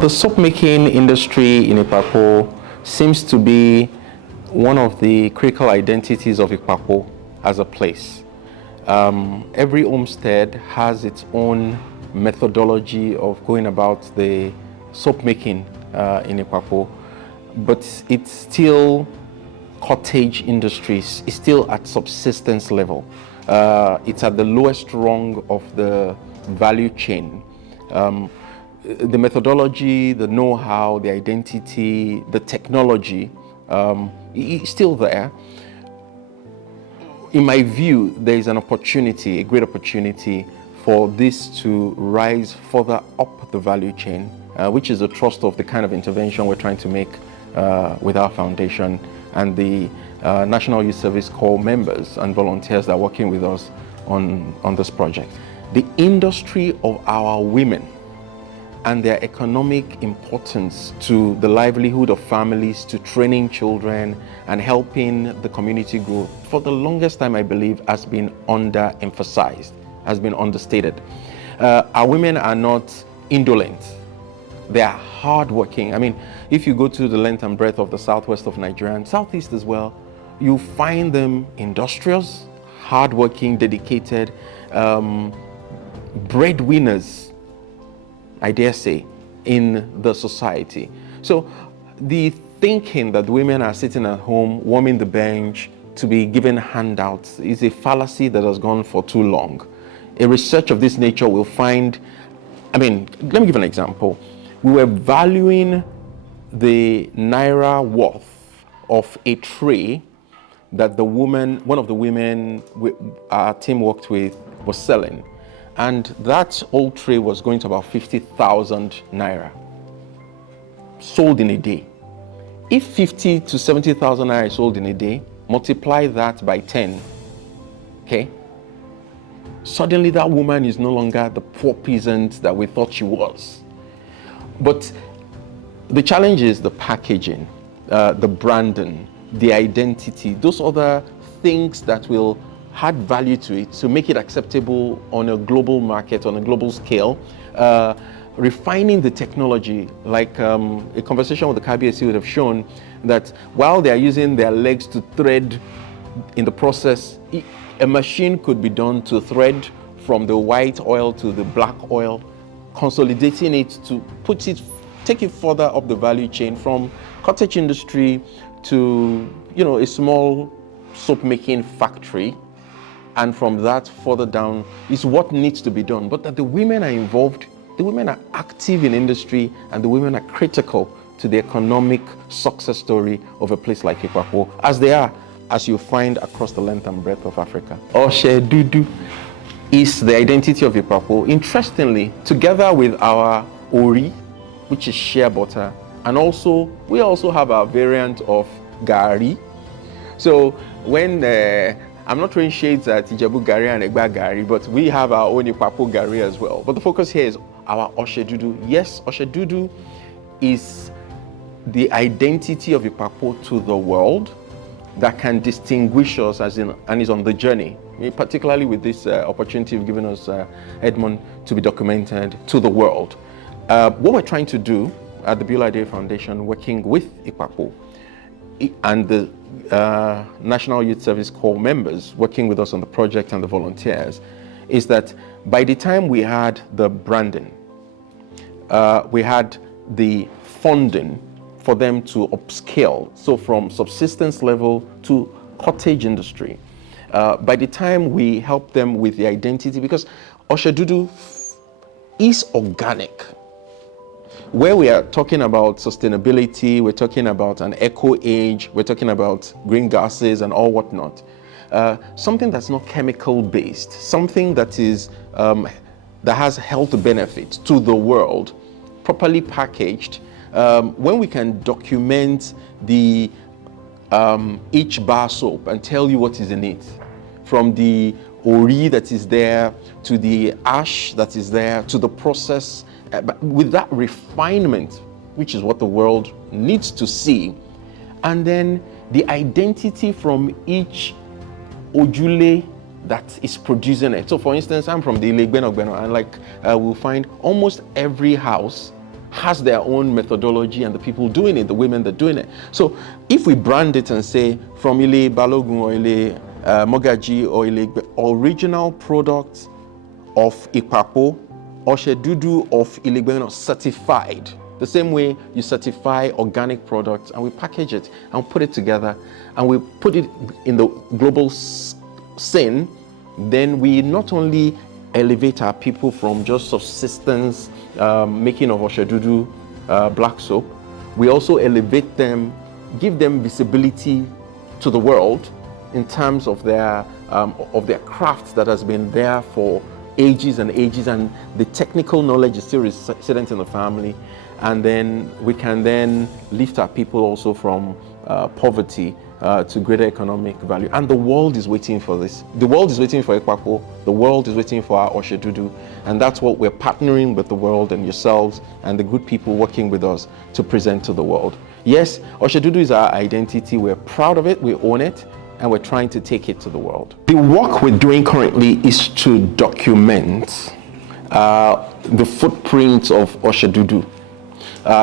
The soap making industry in Ipapo seems to be one of the critical identities of Ipapo as a place. Every homestead has its own methodology of going about the soap making in Ipapo, but it's still cottage industries. It's still at subsistence level. It's at the lowest rung of the value chain. The methodology, the know-how, the identity, the technology is still there. In my view, there is an opportunity, a great opportunity for this to rise further up the value chain, which is the thrust of the kind of intervention we're trying to make with our foundation and the National Youth Service Corps members and volunteers that are working with us on this project. The industry of our women and their economic importance to the livelihood of families, to training children and helping the community grow, for the longest time, I believe, has been underemphasized, has been understated. Our women are not indolent. They are hardworking. I mean, if you go to the length and breadth of the southwest of Nigeria and southeast as well, you find them industrious, hardworking, dedicated, breadwinners, I dare say, in the society. So the thinking that women are sitting at home, warming the bench, to be given handouts is a fallacy that has gone for too long. A research of this nature will find, let me give an example. We were valuing the naira worth of a tray that one of the women our team worked with was selling. And that old tray was going to about 50,000 naira, sold in a day. If 50 to 70,000 naira is sold in a day, multiply that by 10, okay? Suddenly that woman is no longer the poor peasant that we thought she was. But the challenge is the packaging, the branding, the identity, those other things that will add value to it to make it acceptable on a global market, on a global scale. Refining the technology, like a conversation with the KBSC would have shown that while they are using their legs to thread in the process, a machine could be done to thread from the white oil to the black oil, consolidating it to take it further up the value chain from cottage industry to, a small soap making factory. And from that further down is what needs to be done. But that the women are involved, the women are active in industry, and the women are critical to the economic success story of a place like Ipapo, as you find across the length and breadth of Africa. Ose Dudu is the identity of Ipapo. Interestingly, together with our Ori, which is shea butter, and we also have our variant of Gari. So when I'm not throwing shades at Ijebu Gari and Egba Gari, but we have our own Ipapo Gari as well. But the focus here is our Ose Dudu. Yes, Ose Dudu is the identity of Ipapo to the world that can distinguish us and is on the journey, particularly with this opportunity you've given us, Edmund, to be documented to the world. What we're trying to do at the Beulah Adeoye Foundation, working with Ipapo and the National Youth Service Corps members working with us on the project and the volunteers, is that by the time we had the branding, we had the funding for them to upscale, so from subsistence level to cottage industry. By the time we helped them with the identity, because Ose Dudu is organic. Where we are talking about sustainability, we're talking about an eco age, we're talking about green gases and all whatnot. Something that's not chemical based, something that is that has health benefits to the world, properly packaged. When we can document the each bar soap and tell you what is in it, from the ori that is there to the ash that is there to the process, but with that refinement, which is what the world needs to see, and then the identity from each ojule that is producing it. So for instance, I'm from the Ilegbenogbeno, and we'll find almost every house has their own methodology, and the people doing it, the women that are doing it. So if we brand it and say from Ile Balogun or Ile Mogaji or Ile original products of Ipapo, Ose Dudu of Ilegbeno certified, the same way you certify organic products, and we package it and put it together and we put it in the global scene, then we not only elevate our people from just subsistence, making of Ose Dudu black soap, we also elevate them, give them visibility to the world in terms of their craft that has been there for ages and ages, and the technical knowledge is still resident in the family. And then we can then lift our people also from poverty to greater economic value. And the world is waiting for this. The world is waiting for Ipapo. The world is waiting for our Ose Dudu. And that's what we're partnering with the world and yourselves and the good people working with us to present to the world. Yes, Ose Dudu is our identity. We're proud of it. We own it. And we're trying to take it to the world. The work we're doing currently is to document the footprints of Ose Dudu,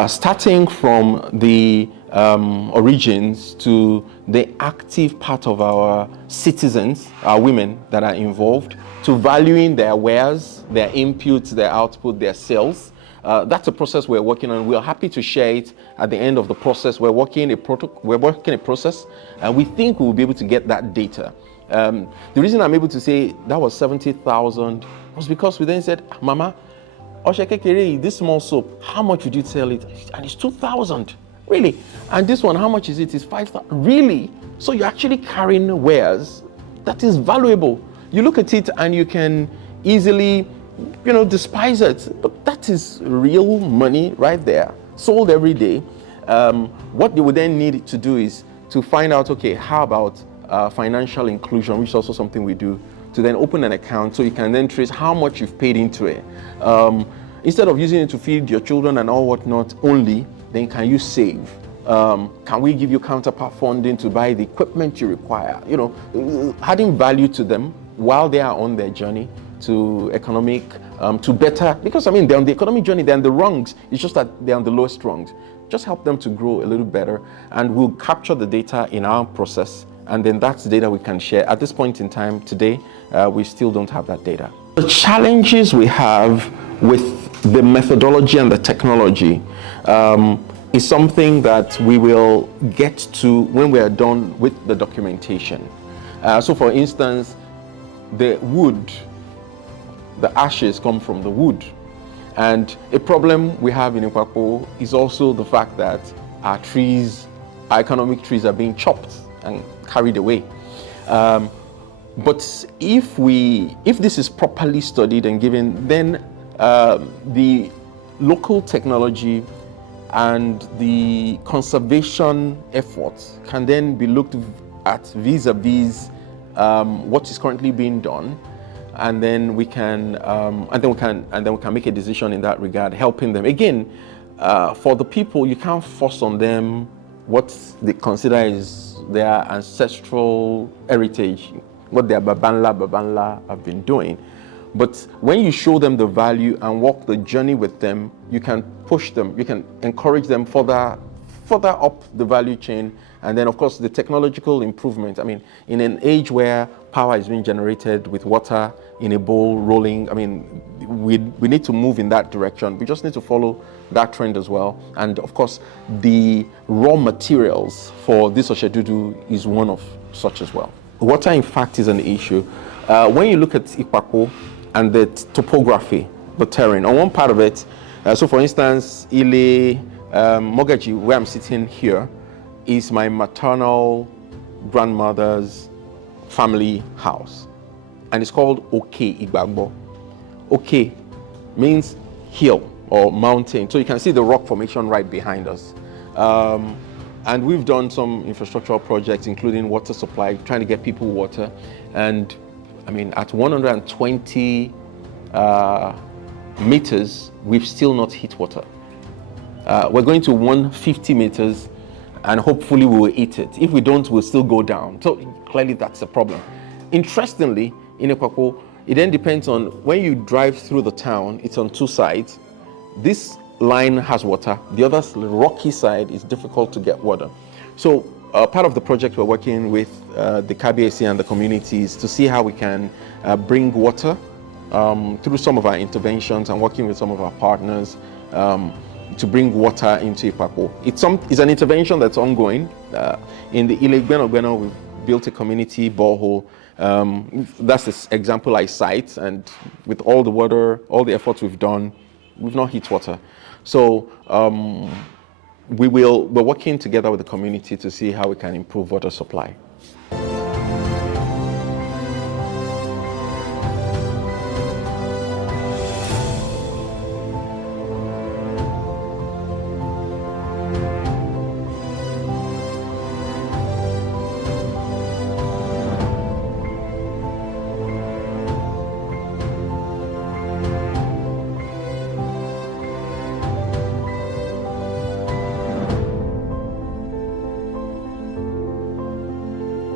starting from the origins to the active part of our citizens, our women that are involved, to valuing their wares, their inputs, their output, their sales. That's a process we're working on. We're happy to share it at the end of the process. We're working a process, and we think we'll be able to get that data. The reason I'm able to say that was 70,000 was because we then said, Mama, Ose Kekere, this small soap, how much would you sell it? And it's 2,000. Really? And this one, how much is it? It's 5,000. Really? So you're actually carrying wares that is valuable. You look at it and you can easily despise it, but that is real money right there, sold every day. What they would then need to do is to find out, okay, how about financial inclusion, which is also something we do, to then open an account so you can then trace how much you've paid into it. Instead of using it to feed your children and all whatnot only, then can you save? Can we give you counterpart funding to buy the equipment you require? Adding value to them while they are on their journey to economic, to better, because they're on the economic journey, they're on the rungs, it's just that they're on the lowest rungs. Just help them to grow a little better, and we'll capture the data in our process, and then that's the data we can share. At this point in time, today, we still don't have that data. The challenges we have with the methodology and the technology is something that we will get to when we are done with the documentation. So for instance, the wood, the ashes come from the wood. And a problem we have in Ipapo is also the fact that our trees, our economic trees, are being chopped and carried away. But if this is properly studied and given, then the local technology and the conservation efforts can then be looked at vis-a-vis what is currently being done. And then we can make a decision in that regard, helping them. Again, for the people, you can't force on them what they consider is their ancestral heritage, what their babanla have been doing. But when you show them the value and walk the journey with them, you can push them, you can encourage them further up the value chain. And then, of course, the technological improvement. In an age where power is being generated with water in a bowl rolling, we need to move in that direction. We just need to follow that trend as well. And of course, the raw materials for this Ose Dudu is one of such as well. Water, in fact, is an issue. When you look at Ipapo and the topography, the terrain, on one part of it, so for instance, Ile Mogaji, where I'm sitting here, is my maternal grandmother's family house, and it's called Oke Igbagbo. Oke means hill or mountain, so you can see the rock formation right behind us. And we've done some infrastructural projects, including water supply, trying to get people water. And at 120 meters, we've still not hit water. We're going to 150 meters, and hopefully we will hit it. If we don't, we'll still go down. So clearly that's a problem. Interestingly, in Ipapo, it then depends on when you drive through the town, it's on two sides. This line has water. The other rocky side is difficult to get water. So part of the project we're working with the KBAC and the communities to see how we can bring water through some of our interventions and working with some of our partners to bring water into Ipapo. It's an intervention that's ongoing. In the Ilegbeno, we've built a community borehole. That's the example I cite, and with all the water, all the efforts we've done, we've not hit water. So we're working together with the community to see how we can improve water supply.